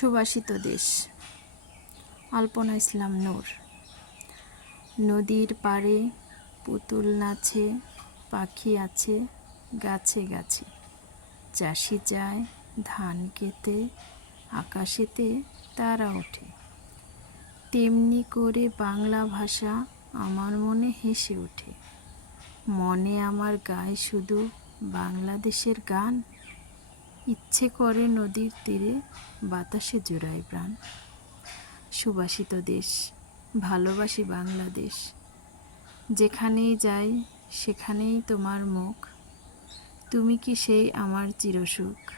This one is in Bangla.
সুবাসিত দেশ। আলপনা ইসলাম নূর। নদীর পাড়ে পুতুল নাচে, পাখি আছে, গাছে গাছে। চাষি যায় ধান কেতে আকাশেতে তারা ওঠে। তেমনি করে বাংলা ভাষা আমার মনে হেসে ওঠে। মনে আমার গায়ে শুধু বাংলাদেশের গান ইচ্ছে করে নদীর তীরে বাতাসে জোড়ায় প্রাণ। সুবাসিত দেশ, ভালোবাসি বাংলাদেশ। যেখানেই যাই, সেখানেই তোমার মুখ। তুমি কি সেই আমার চিরসুখ?